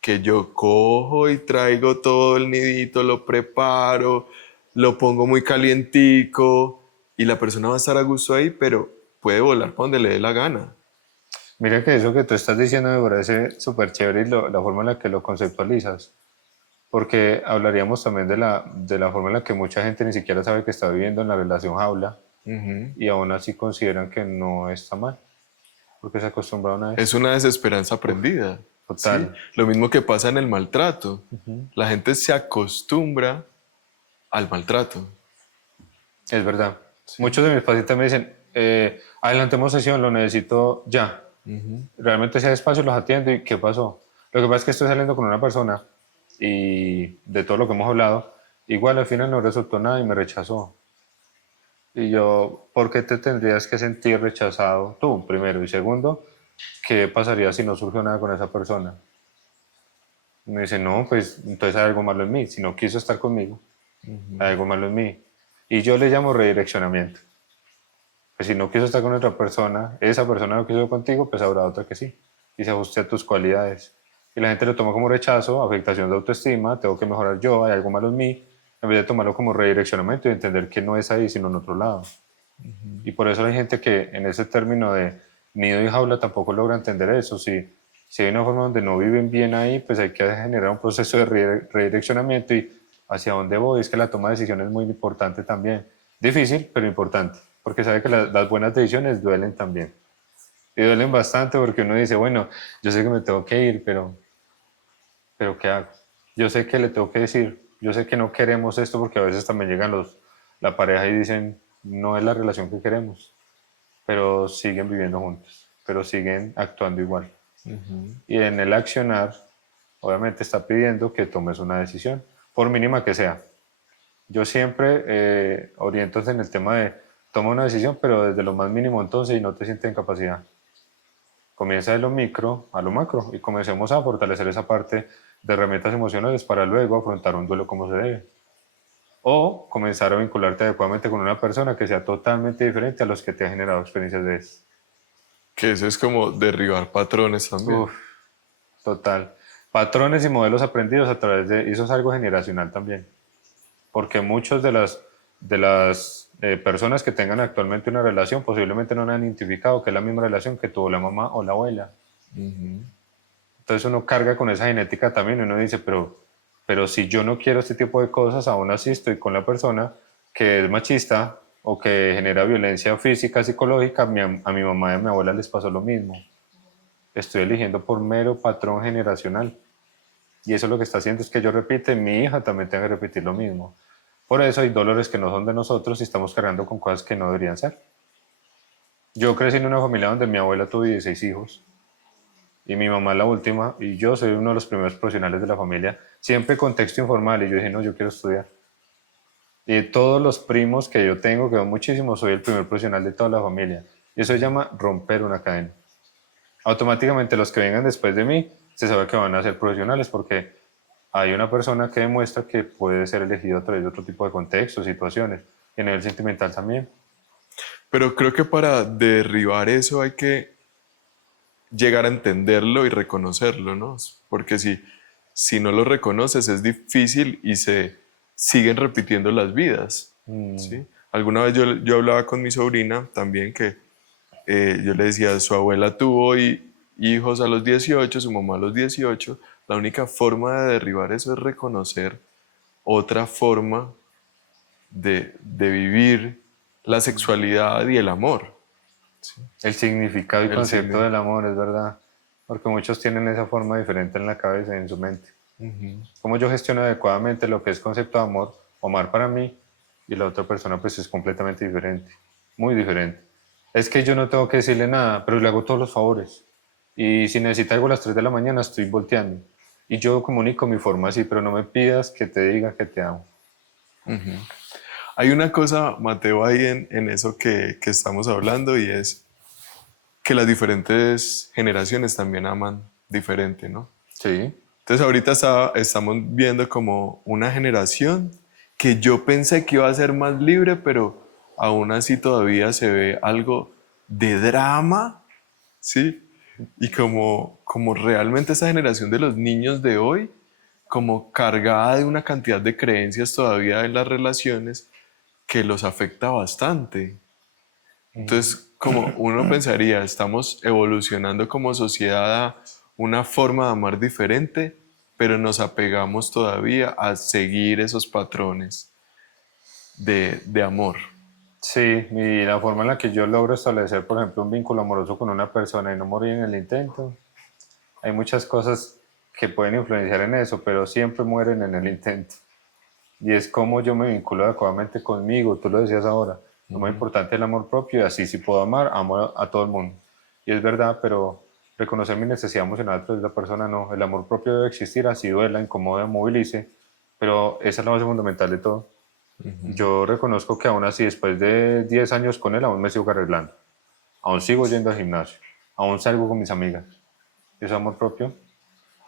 que yo cojo y traigo todo el nidito, lo preparo, lo pongo muy calientico y la persona va a estar a gusto ahí, pero puede volar para donde le dé la gana. Mira que eso que tú estás diciendo me parece súper chévere y la forma en la que lo conceptualizas. Porque hablaríamos también de la forma en la que mucha gente ni siquiera sabe que está viviendo en la relación jaula Ujú. y aún así consideran que no está mal, porque se acostumbraron a eso. Es una desesperanza aprendida, ¿sí? Total, Lo mismo que pasa en el maltrato. La gente se acostumbra al maltrato. es verdad. Muchos de mis pacientes me dicen, adelantemos sesión, lo necesito ya. Realmente si hay espacio los atiendo y ¿qué pasó? Lo que pasa es que estoy saliendo con una persona y de todo lo que hemos hablado, igual al final no resultó nada y me rechazó. Y yo, ¿por qué te tendrías que sentir rechazado tú, primero? Y segundo, ¿qué pasaría si no surgió nada con esa persona? Y me dice, no, pues entonces hay algo malo en mí. Si no quiso estar conmigo, hay algo malo en mí. Y yo le llamo redireccionamiento. Pues si no quiso estar con otra persona, esa persona no quiso contigo, pues habrá otra que sí. Y se ajuste a tus cualidades. Y la gente lo toma como rechazo, afectación de autoestima, tengo que mejorar yo, hay algo malo en mí, en vez de tomarlo como redireccionamiento y entender que no es ahí, sino en otro lado. Y por eso hay gente que en ese término de nido y jaula tampoco logra entender eso. Si hay una forma donde no viven bien ahí, pues hay que generar un proceso de redireccionamiento y hacia dónde voy. Es que la toma de decisiones es muy importante también. Difícil, pero importante, porque sabe que las buenas decisiones duelen también. Y duelen bastante porque uno dice, bueno, yo sé que me tengo que ir, pero ¿qué hago? Yo sé que le tengo que decir, yo sé que no queremos esto porque a veces también llegan la pareja y dicen, no es la relación que queremos, pero siguen viviendo juntos, pero siguen actuando igual. Y en el accionar, obviamente está pidiendo que tomes una decisión, por mínima que sea. Yo siempre oriento en el tema de toma una decisión, pero desde lo más mínimo entonces y no te sientes en capacidad. Comienza de lo micro a lo macro y comencemos a fortalecer esa parte de herramientas emocionales para luego afrontar un duelo como se debe. O comenzar a vincularte adecuadamente con una persona que sea totalmente diferente a los que te ha generado experiencias de eso. Que eso es como derribar patrones también. Uf, total. Patrones y modelos aprendidos a través de... Eso es algo generacional también. Porque muchos de las personas que tengan actualmente una relación posiblemente no han identificado que es la misma relación que tuvo la mamá o la abuela. Entonces uno carga con esa genética también y uno dice, pero si yo no quiero este tipo de cosas, aún así estoy con la persona que es machista o que genera violencia física, psicológica, a mi mamá y a mi abuela les pasó lo mismo. Estoy eligiendo por mero patrón generacional. Y eso lo que está haciendo es que yo repite, mi hija también tenga que repetir lo mismo. Por eso hay dolores que no son de nosotros y estamos cargando con cosas que no deberían ser. Yo crecí en una familia donde mi abuela tuvo 16 hijos y mi mamá la última y yo soy uno de los primeros profesionales de la familia, siempre con texto informal y yo dije, no, yo quiero estudiar. Y de todos los primos que yo tengo, que son muchísimos, soy el primer profesional de toda la familia. Y eso se llama romper una cadena. Automáticamente los que vengan después de mí se sabe que van a ser profesionales porque hay una persona que demuestra que puede ser elegido a través de otro tipo de contextos, situaciones, y a nivel sentimental también. Pero creo que para derribar eso hay que llegar a entenderlo y reconocerlo, ¿no? Porque si no lo reconoces es difícil y se siguen repitiendo las vidas, ¿sí? Alguna vez yo hablaba con mi sobrina también que yo le decía, su abuela tuvo hijos a los 18, su mamá a los 18, La única forma de derribar eso es reconocer otra forma de vivir la sexualidad y el amor. ¿Sí? El significado y El concepto signo. del amor, es verdad. Porque muchos tienen esa forma diferente en la cabeza y en su mente. Cómo yo gestiono adecuadamente lo que es concepto de amor, o amar para mí, y la otra persona pues es completamente diferente, muy diferente. Es que yo no tengo que decirle nada, pero le hago todos los favores. Y si necesita algo a las 3 de la mañana, estoy volteando. Y yo comunico mi forma así, pero no me pidas que te diga que te amo. Hay una cosa, Mateo, ahí en eso que estamos hablando y es que las diferentes generaciones también aman diferente, ¿no? Sí. Entonces ahorita estamos viendo como una generación que yo pensé que iba a ser más libre, pero aún así todavía se ve algo de drama, ¿sí? Y como realmente esa generación de los niños de hoy, como cargada de una cantidad de creencias todavía en las relaciones que los afecta bastante. Entonces, como uno pensaría, estamos evolucionando como sociedad a una forma de amar diferente, pero nos apegamos todavía a seguir esos patrones de amor. Sí, y la forma en la que yo logro establecer, por ejemplo, un vínculo amoroso con una persona y no morir en el intento, hay muchas cosas que pueden influenciar en eso, pero siempre mueren en el intento. Y es como yo me vinculo adecuadamente conmigo, tú lo decías ahora, lo más importante es el amor propio y así si puedo amar, amo a todo el mundo. Y es verdad, pero reconocer mi necesidad emocional de la persona no, el amor propio debe existir, así duela, incomode, movilice, pero esa es la base fundamental de todo. Yo reconozco que aún así, después de 10 años con él, aún me sigo arreglando, aún sigo yendo al gimnasio, aún salgo con mis amigas. Ese amor propio,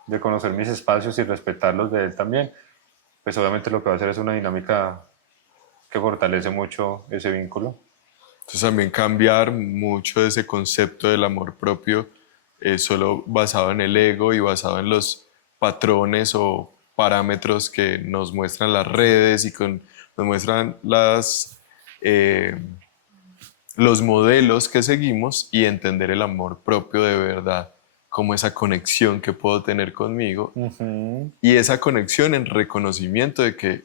de conocer mis espacios y respetarlos de él también, pues obviamente lo que va a hacer es una dinámica que fortalece mucho ese vínculo. Entonces también cambiar mucho de ese concepto del amor propio solo basado en el ego y basado en los patrones o parámetros que nos muestran las redes y nos muestran eh, los modelos que seguimos y entender el amor propio de verdad como esa conexión que puedo tener conmigo y esa conexión en reconocimiento de que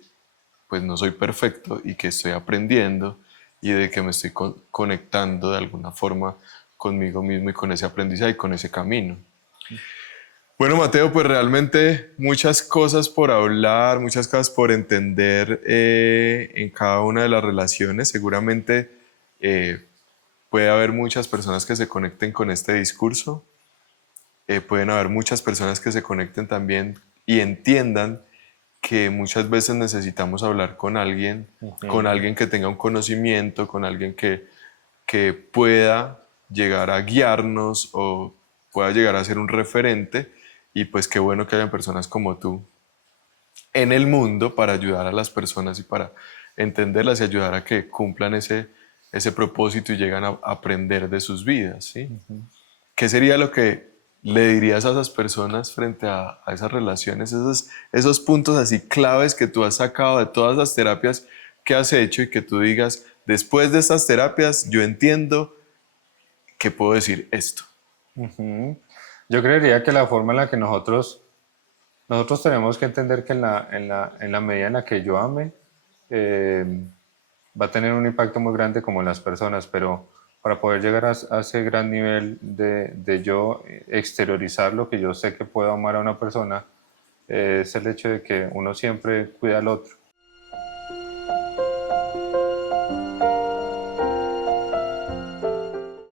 pues no soy perfecto y que estoy aprendiendo y de que me estoy conectando de alguna forma conmigo mismo y con ese aprendizaje y con ese camino. Bueno, Mateo, pues realmente muchas cosas por hablar, muchas cosas por entender en cada una de las relaciones. Seguramente puede haber muchas personas que se conecten con este discurso. Pueden haber muchas personas que se conecten también y entiendan que muchas veces necesitamos hablar con alguien que tenga un conocimiento, con alguien que pueda llegar a guiarnos o pueda llegar a ser un referente. Y pues qué bueno que hayan personas como tú en el mundo para ayudar a las personas y para entenderlas y ayudar a que cumplan ese propósito y llegan a aprender de sus vidas, ¿sí? ¿Qué sería lo que le dirías a esas personas frente a esas relaciones, esos puntos así claves que tú has sacado de todas las terapias que has hecho y que tú digas, después de estas terapias yo entiendo que puedo decir esto? Yo creería que la forma en la que nosotros tenemos que entender que en la medida en la que yo ame, va a tener un impacto muy grande como en las personas, pero para poder llegar a ese gran nivel de yo exteriorizar lo que yo sé que puedo amar a una persona, es el hecho de que uno siempre cuida al otro.